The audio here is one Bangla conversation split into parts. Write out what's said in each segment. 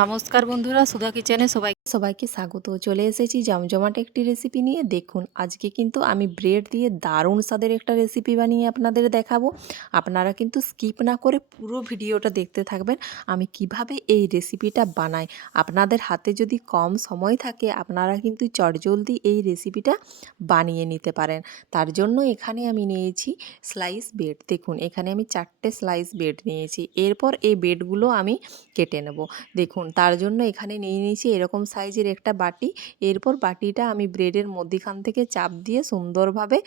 নমস্কার বন্ধুরা, সুধা কিচেনে সবাইকে স্বাগত। চলে এসেছি জমজমাট একটি রেসিপি নিয়ে। দেখুন, আজকে কিন্তু আমি ব্রেড দিয়ে দারুণ স্বাদের একটা রেসিপি বানিয়ে আপনাদের দেখাবো। আপনারা কিন্তু স্কিপ না করে পুরো ভিডিওটা দেখতে থাকবেন আমি কিভাবে এই রেসিপিটা বানাই। আপনাদের হাতে যদি কম সময় থাকে আপনারা কিন্তু চটজলদি এই রেসিপিটা বানিয়ে নিতে পারেন। তার জন্য এখানে আমি নিয়েছি স্লাইস ব্রেড। দেখুন, এখানে আমি 4টে স্লাইস ব্রেড নিয়েছি। এরপর এই ব্রেডগুলো আমি কেটে নেব। দেখুন, তার জন্য এখানে নিয়ে নিয়েছি এরকম সাইজের একটা বাটি। এরপর বাটিটা আমি ব্রেডের মধ্যিখান থেকে চাপ দিয়ে সুন্দরভাবে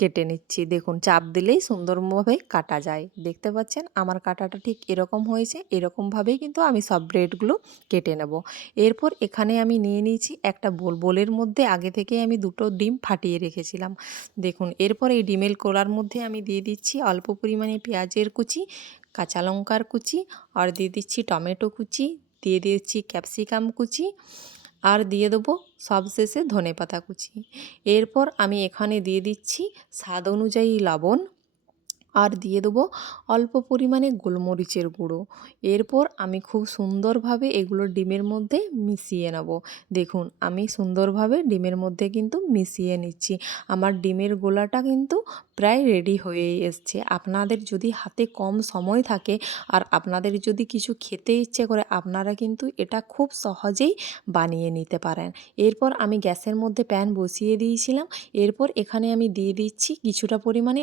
কেটে নিচ্ছি। দেখুন, চাপ দিলেই সুন্দরভাবে কাটা যায়। দেখতে পাচ্ছেন আমার কাটাটা ঠিক এরকম হয়েছে। এরকমভাবেই কিন্তু আমি সব ব্রেডগুলো কেটে নেব। এরপর এখানে আমি নিয়ে নিয়েছি একটা বোলের মধ্যে আগে থেকে আমি 2টো ডিম ফাটিয়ে রেখেছিলাম। দেখুন, এরপর এই ডিমের কোড়ার মধ্যে আমি দিয়ে দিচ্ছি অল্প পরিমাণে পেঁয়াজের কুচি, কাঁচা লঙ্কার কুচি, আর দিয়ে দিচ্ছি টমেটো কুচি, দিয়ে দিচ্ছি ক্যাপসিকাম কুচি, আর দিয়ে দেবো সবশেষে ধনেপাতা কুচি। এরপর আমি এখানে দিয়ে দিচ্ছি স্বাদ অনুযায়ী লবণ, আর দিয়ে দেবো অল্প পরিমাণে গোলমরিচের গুঁড়ো। এরপর আমি খুব সুন্দরভাবে এগুলো ডিমের মধ্যে মিশিয়ে নেব। দেখুন, আমি সুন্দরভাবে ডিমের মধ্যে কিন্তু মিশিয়ে নিচ্ছি। আমার ডিমের গোলাটা কিন্তু প্রায় রেডি হয়েই এসছে। আপনাদের যদি হাতে কম সময় থাকে আর আপনাদের যদি কিছু খেতে ইচ্ছে করে আপনারা কিন্তু এটা খুব সহজেই বানিয়ে নিতে পারেন। এরপর আমি গ্যাসের মধ্যে প্যান বসিয়ে দিয়েছিলাম। এরপর এখানে আমি দিয়ে দিচ্ছি কিছুটা পরিমাণে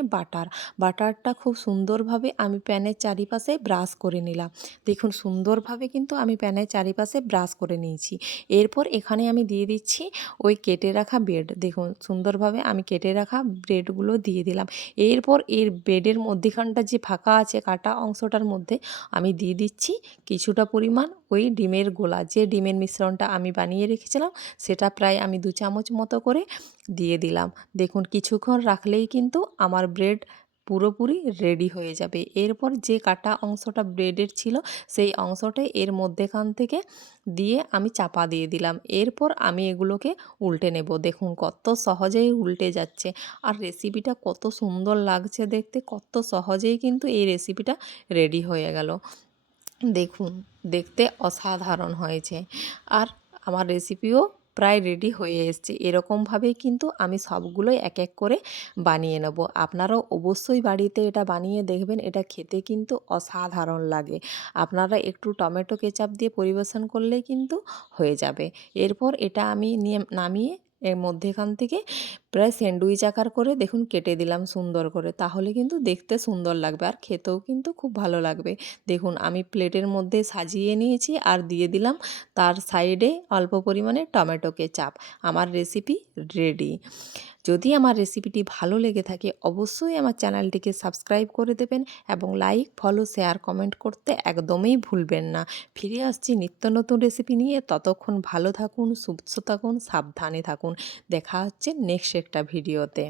বাটারটা খুব সুন্দরভাবে আমি প্যানের চারিপাশে ব্রাশ করে নিলাম। দেখুন, সুন্দরভাবে কিন্তু আমি প্যানের চারিপাশে ব্রাশ করে নিয়েছি। এরপর এখানে আমি দিয়ে দিচ্ছি ওই কেটে রাখা ব্রেড। দেখুন, সুন্দরভাবে আমি কেটে রাখা ব্রেডগুলো দিয়ে দিলাম। এরপর এর ব্রেডের মধ্যিখানটা যে ফাঁকা আছে কাটা অংশটার মধ্যে আমি দিয়ে দিচ্ছি কিছুটা পরিমাণ ওই ডিমের গোলা, যে ডিমের মিশ্রণটা আমি বানিয়ে রেখেছিলাম সেটা প্রায় আমি 2 চামচ মতো করে দিয়ে দিলাম। দেখুন, কিছুক্ষণ রাখলেই কিন্তু আমার ব্রেড পুরোপুরি রেডি হয়ে যাবে। এরপর যে কাটা অংশটা ব্রেডের ছিল সেই অংশটা এর মধ্যেখান থেকে দিয়ে আমি চাপা দিয়ে দিলাম। এরপর আমি এগুলোকে উল্টে নেব। দেখুন, কত সহজেই উল্টে যাচ্ছে আর রেসিপিটা কত সুন্দর লাগছে দেখতে। কত সহজেই কিন্তু এই রেসিপিটা রেডি হয়ে গেল। দেখুন, দেখতে অসাধারণ হয়েছে আর আমার রেসিপিও প্রায় রেডি হয়ে এসছে। এরকমভাবেই কিন্তু আমি সবগুলোই এক এক করে বানিয়ে নেব। আপনারাও অবশ্যই বাড়িতে এটা বানিয়ে দেখবেন, এটা খেতে কিন্তু অসাধারণ লাগে। আপনারা একটু টমেটো কেচাপ দিয়ে পরিবেশন করলেই কিন্তু হয়ে যাবে। এরপর এটা আমি নামিয়ে এর মধ্যেখান থেকে প্রায় স্যান্ডউইচ আকার করে দেখুন কেটে দিলাম সুন্দর করে। তাহলে কিন্তু দেখতে সুন্দর লাগবে আর খেতেও কিন্তু খুব ভালো লাগবে। দেখুন, আমি প্লেটের মধ্যে সাজিয়ে নিয়েছি আর দিয়ে দিলাম তার সাইডে অল্প পরিমাণে টমেটো কেচাপ। আমার রেসিপি রেডি। যদি আমার রেসিপিটি ভালো লেগে থাকে অবশ্যই আমার চ্যানেলটিকে সাবস্ক্রাইব করে দেবেন এবং লাইক, ফলো, শেয়ার, কমেন্ট করতে একদমই ভুলবেন না। ফিরে আসছি নিত্য নতুন রেসিপি নিয়ে। ততক্ষণ ভালো থাকুন, সুস্থ থাকুন, সাবধানে থাকুন। দেখা হচ্ছে নেক্সট একটা ভিডিওতে।